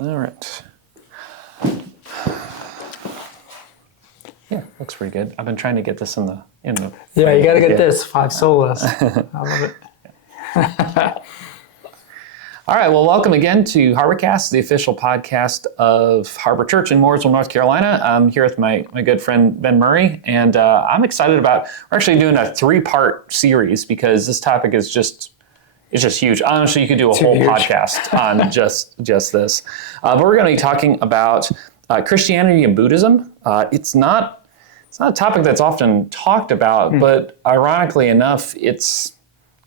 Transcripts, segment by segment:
All right. Yeah, looks pretty good. I've been trying to get this in the. Yeah, you got to get this 5 solas. I love it. All right. Well, welcome again to Harborcast, the official podcast of Harbor Church in Mooresville, North Carolina. I'm here with my good friend Ben Murray, and I'm excited about. We're actually doing a 3-part series because this topic is just. It's just huge. Honestly, you could do a whole podcast on just this. But we're going to be talking about Christianity and Buddhism. It's not a topic that's often talked about, but ironically enough, it's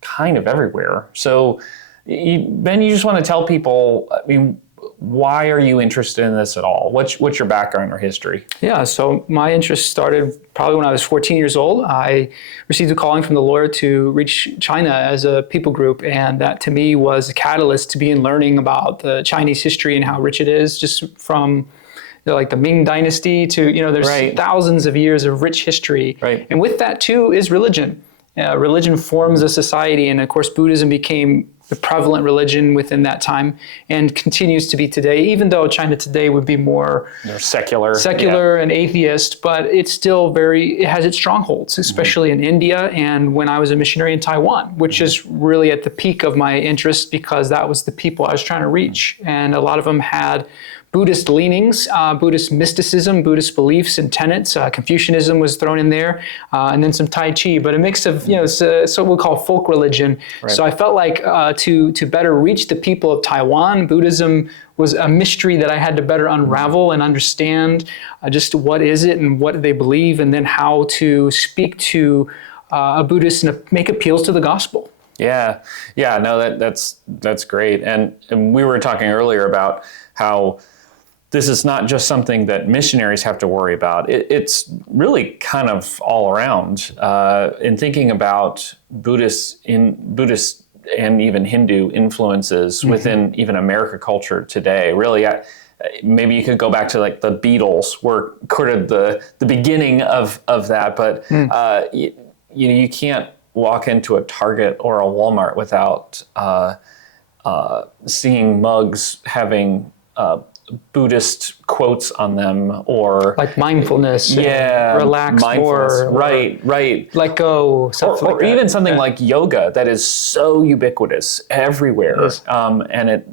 kind of everywhere. So, Ben, you just want to tell people, why are you interested in this at all? What's your background or history? Yeah, so my interest started probably when I was 14 years old. I received a calling from the Lord to reach China as a people group, and that to me was a catalyst to begin learning about the Chinese history and how rich it is, just from like the Ming Dynasty to, there's thousands of years of rich history. Right. And with that too is religion. Religion forms a society, and of course Buddhism became the prevalent religion within that time and continues to be today, even though China today would be more secular and atheist, but it's still it has its strongholds, especially in India and when I was a missionary in Taiwan, which is really at the peak of my interest because that was the people I was trying to reach. And a lot of them had Buddhist leanings, Buddhist mysticism, Buddhist beliefs and tenets. Confucianism was thrown in there, and then some Tai Chi, but a mix of, it's what we call folk religion. Right. So I felt like to better reach the people of Taiwan, Buddhism was a mystery that I had to better unravel and understand just what is it and what do they believe, and then how to speak to a Buddhist and make appeals to the gospel. Yeah, no, that's great. And we were talking earlier about how this is not just something that missionaries have to worry about. It's really kind of all around. In thinking about Buddhist and even Hindu influences within even American culture today, really, maybe you could go back to like the Beatles were kind of the beginning of that. But you can't walk into a Target or a Walmart without seeing mugs having Buddhist quotes on them, or like mindfulness, relax more, right, let go, something or even something like yoga that is so ubiquitous everywhere, and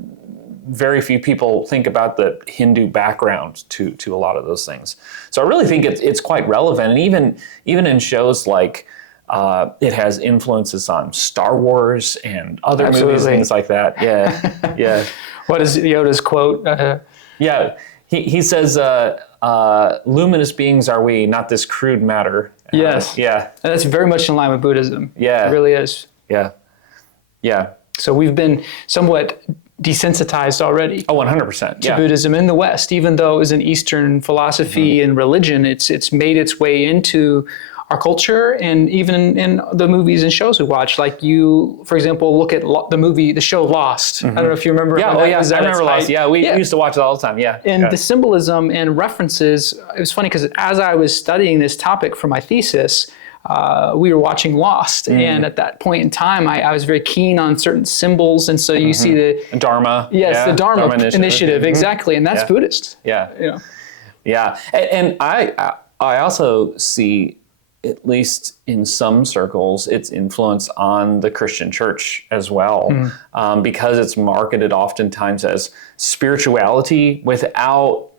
very few people think about the Hindu background to a lot of those things. So I really think it's quite relevant, and even in shows like it has influences on Star Wars and other movies, things like that. Yeah. What is Yoda's quote? He says, luminous beings are we, not this crude matter. Yes. And that's very much in line with Buddhism. Yeah. It really is. Yeah. So we've been somewhat desensitized already. Oh, 100%. To Buddhism in the West, even though it was an Eastern philosophy and religion, it's made its way into our culture, and even in the movies and shows we watch. Like you, for example, look at the show Lost. I don't know if you remember. I remember Lost. Yeah, we used to watch it all the time. And the symbolism and references, it was funny because as I was studying this topic for my thesis, we were watching Lost. And at that point in time, I was very keen on certain symbols. And so you see the Dharma. Yes, the Dharma initiative. Exactly. And that's Buddhist. Yeah. And I also see, at least in some circles, its influence on the Christian church as well, because it's marketed oftentimes as spirituality without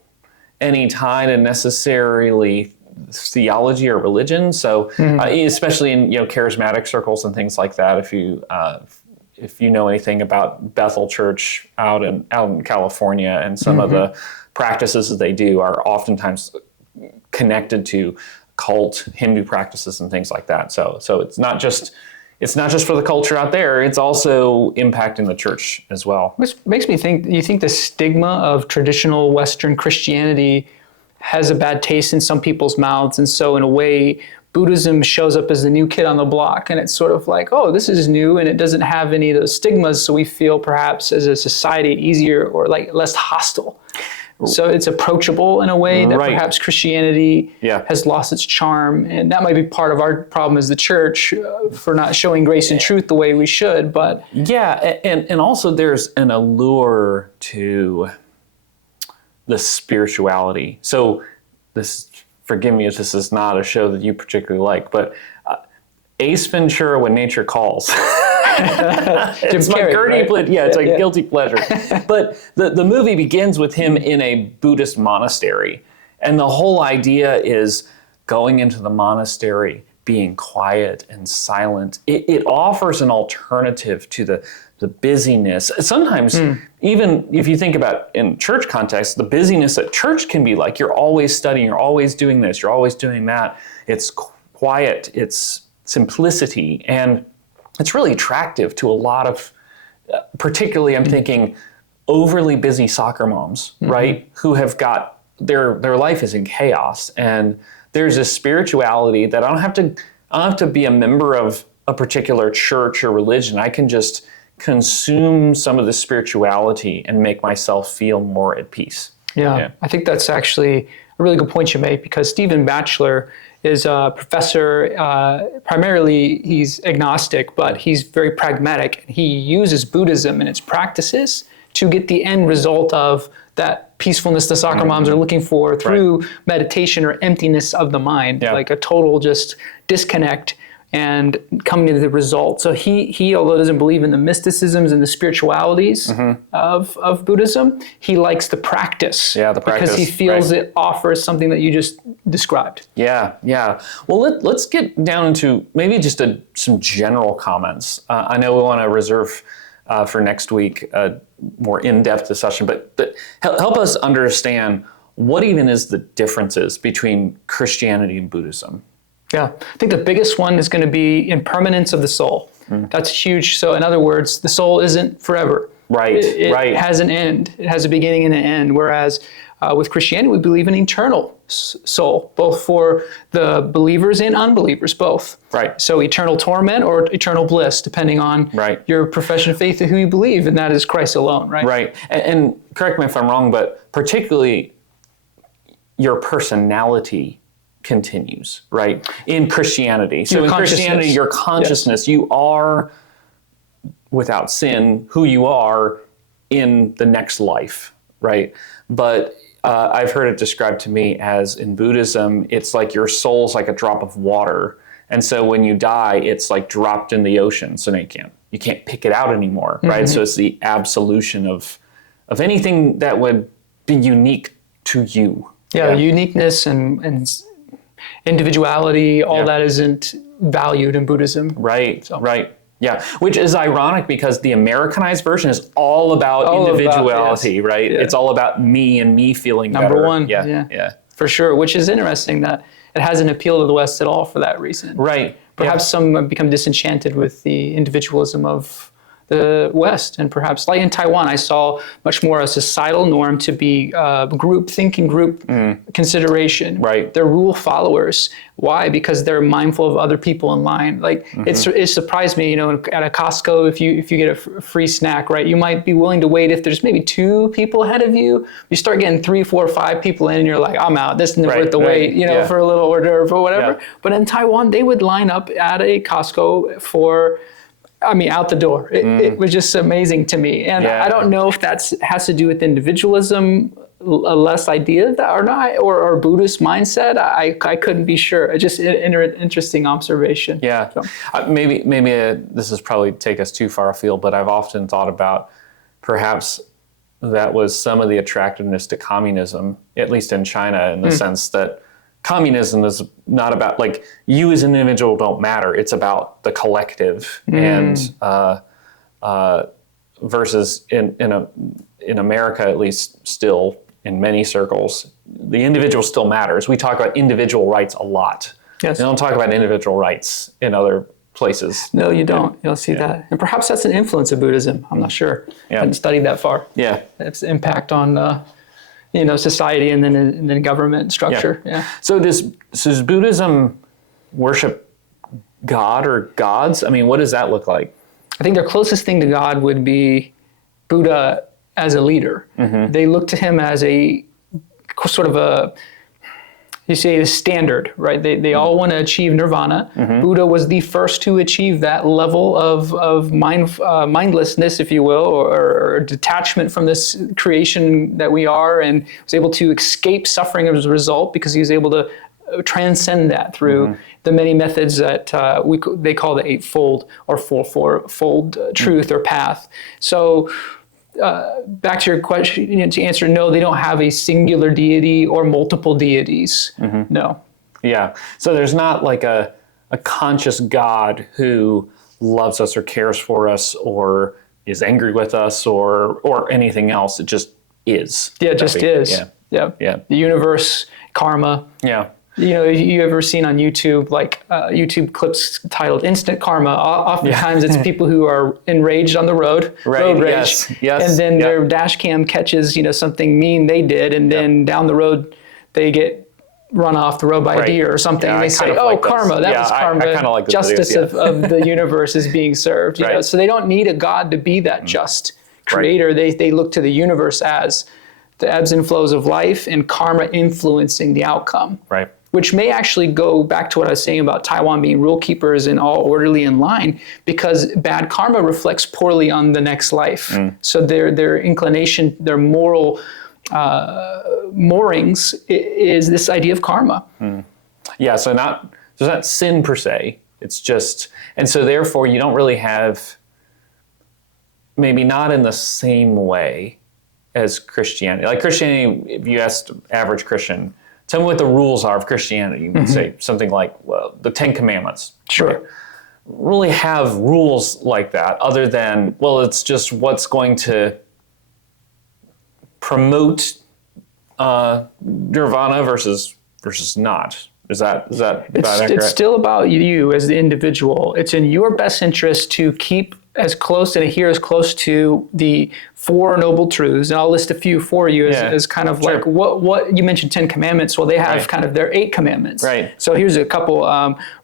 any tie to necessarily theology or religion. So especially in charismatic circles and things like that, if you know anything about Bethel Church out in California, and some of the practices that they do are oftentimes connected to cult Hindu practices and things like that. So it's not just for the culture out there, it's also impacting the church as well. Which makes me think, you think the stigma of traditional Western Christianity has a bad taste in some people's mouths, and so in a way Buddhism shows up as the new kid on the block, and it's sort of like, oh, this is new, and it doesn't have any of those stigmas, so we feel perhaps as a society easier or like less hostile. So it's approachable in a way that perhaps Christianity has lost its charm. And that might be part of our problem as the church for not showing grace and truth the way we should. But and also there's an allure to the spirituality. So this, forgive me if this is not a show that you particularly like, but Ace Ventura: When Nature Calls. It's my Gertie, right? It's a guilty pleasure. But the movie begins with him in a Buddhist monastery. And the whole idea is going into the monastery, being quiet and silent. It offers an alternative to the busyness. Sometimes, even if you think about in church context, the busyness at church can be like you're always studying, you're always doing this, you're always doing that. It's quiet, it's simplicity, and it's really attractive to a lot of, particularly I'm thinking, overly busy soccer moms, right? Who have got, their life is in chaos, and there's a spirituality that I don't have to be a member of a particular church or religion. I can just consume some of the spirituality and make myself feel more at peace. Yeah. I think that's actually a really good point you make, because Stephen Batchelor is a professor. Primarily, he's agnostic, but he's very pragmatic. He uses Buddhism and its practices to get the end result of that peacefulness the soccer moms are looking for through meditation or emptiness of the mind, like a total just disconnect and coming to the result. So he although doesn't believe in the mysticisms and the spiritualities of Buddhism, he likes the practice. Because he feels it offers something that you just described. Yeah. Well, let's get down into maybe just some general comments. I know we want to reserve for next week a more in-depth discussion, but help us understand what even is the differences between Christianity and Buddhism. Yeah, I think the biggest one is going to be impermanence of the soul. That's huge. So in other words, the soul isn't forever. It has an end. It has a beginning and an end. Whereas with Christianity, we believe in eternal soul, both for the believers and unbelievers, both. So eternal torment or eternal bliss, depending on your profession of faith and who you believe, and that is Christ alone, right? And correct me if I'm wrong, but particularly your personality continues, in Christianity. So in Christianity, your consciousness, you are, without sin, who you are in the next life, But I've heard it described to me as in Buddhism, it's like your soul's like a drop of water. And so when you die, it's like dropped in the ocean. So now you can't pick it out anymore, So it's the absolution of anything that would be unique to you. Uniqueness and individuality, all that isn't valued in Buddhism. Yeah, which is ironic because the Americanized version is all about individuality, It's all about me and me feeling Number better. one, yeah, for sure, which is interesting that it hasn't appealed to the West at all for that reason. Perhaps some have become disenchanted with the individualism of the West, and perhaps like in Taiwan, I saw much more a societal norm to be group consideration. They're rule followers. Why? Because they're mindful of other people in line. It surprised me, at a Costco, if you get a free snack, you might be willing to wait if there's maybe 2 people ahead of you. You start getting 3, 4, 5 people in, and you're like, I'm out. This isn't worth the wait, for a little hors d'oeuvre or whatever. But in Taiwan, they would line up at a Costco for, out the door. It was just amazing to me. And I don't know if that has to do with individualism, a less idea of that or not, or Buddhist mindset. I couldn't be sure. It's just an interesting observation. Maybe this is probably take us too far afield, but I've often thought about perhaps that was some of the attractiveness to communism, at least in China, in the sense that communism is not about you as an individual don't matter. It's about the collective, and versus in America, at least still in many circles, the individual still matters. We talk about individual rights a lot. We don't talk about individual rights in other places. No, you don't. You'll see that, and perhaps that's an influence of Buddhism. I'm not sure. I haven't studied that far. Its impact on society and then government structure. So does Buddhism worship God or gods? What does that look like? I think their closest thing to God would be Buddha as a leader. They look to him as a sort of you say the standard, right? They all want to achieve nirvana. Buddha was the first to achieve that level of mindlessness, if you will, or detachment from this creation that we are, and was able to escape suffering as a result because he was able to transcend that through the many methods that they call the eightfold or fourfold truth or path. So back to your question, to answer, no, they don't have a singular deity or multiple deities. No. Yeah. So there's not like a conscious God who loves us or cares for us or is angry with us or anything else. It just is. Yeah, it just is. Yeah. The universe, karma. Yeah. You know, you ever seen on YouTube, like YouTube clips titled "Instant Karma"? Oftentimes, it's people who are enraged on the road, road rage, yes, and then their dash cam catches something mean they did, and then down the road they get run off the road by a deer or something. And they say, "Oh, like karma! That was karma. I like justice videos, of the universe is being served." You know? So they don't need a God to be that just creator. They look to the universe as the ebbs and flows of life and karma influencing the outcome. Right. Which may actually go back to what I was saying about Taiwan being rule keepers and all orderly in line, because bad karma reflects poorly on the next life. So their inclination, their moral moorings is this idea of karma. Yeah, so there's not sin per se. It's just, and so therefore you don't really have, maybe not in the same way as Christianity. Like Christianity, if you asked average Christian, tell me what the rules are of Christianity. You would say something like, well, the 10 Commandments. Sure. Right? Really have rules like that other than, well, it's just what's going to promote nirvana versus not. Is that accurate? It's still about you as the individual. It's in your best interest to keep as close and adhere as close to the Four Noble Truths. And I'll list a few for you as kind of like what you mentioned 10 Commandments. Well, they have kind of their 8 commandments. Right. So here's a couple.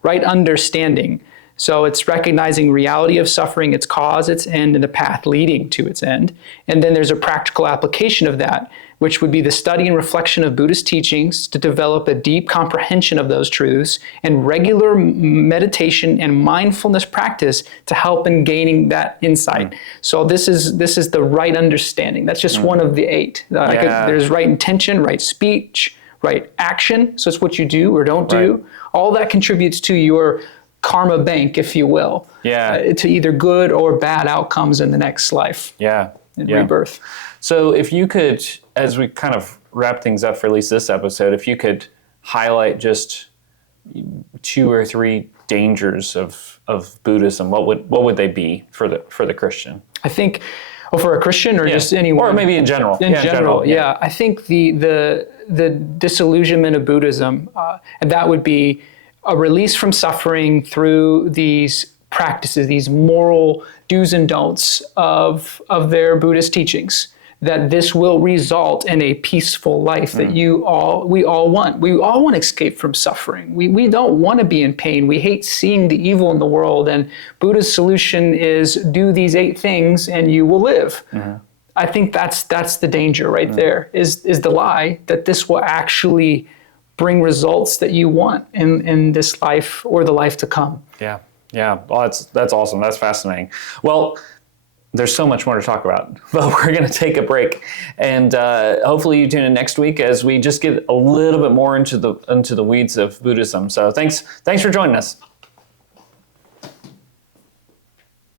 Right understanding. So it's recognizing reality of suffering, its cause, its end, and the path leading to its end. And then there's a practical application of that, which would be the study and reflection of Buddhist teachings to develop a deep comprehension of those truths, and regular meditation and mindfulness practice to help in gaining that insight. So this is the right understanding. That's just one of the 8. There's right intention, right speech, right action. So it's what you do or don't do. All that contributes to your karma bank, if you will, to either good or bad outcomes in the next life. Rebirth. So if you could, as we kind of wrap things up for at least this episode, if you could highlight just 2 or 3 dangers of Buddhism, what would they be for the Christian? I think, for a Christian or just anyone? Or maybe in general. In general. I think the disillusionment of Buddhism, and that would be a release from suffering through these practices, these moral do's and don'ts of their Buddhist teachings, that this will result in a peaceful life that we all want. We all want to escape from suffering. We don't want to be in pain. We hate seeing the evil in the world. And Buddha's solution is do these 8 things and you will live. I think that's the danger right there, is the lie that this will actually bring results that you want in this life or the life to come. Yeah. Well, that's awesome. That's fascinating. Well, there's so much more to talk about, but we're going to take a break, and hopefully you tune in next week as we just get a little bit more into the weeds of Buddhism. So thanks for joining us.